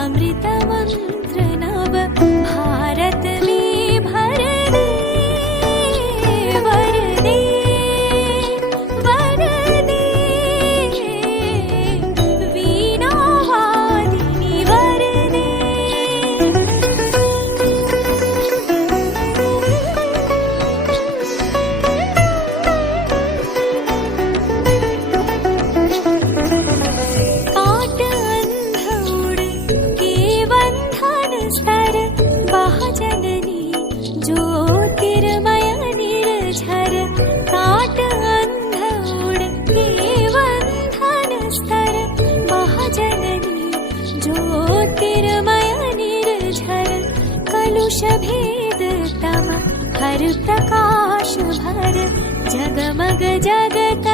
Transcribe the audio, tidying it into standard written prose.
अमृतमन्त्र नव भारत में भर दे वर दे वर दे वीणा वादिनी वर दे। जननी ज्योतिर्मय निर्झर काट अंध उड़ के बंधन स्तर महाजननी ज्योतिर्मय निर्झर कलुष भेद तम हर प्रकाश भर जगमग जगत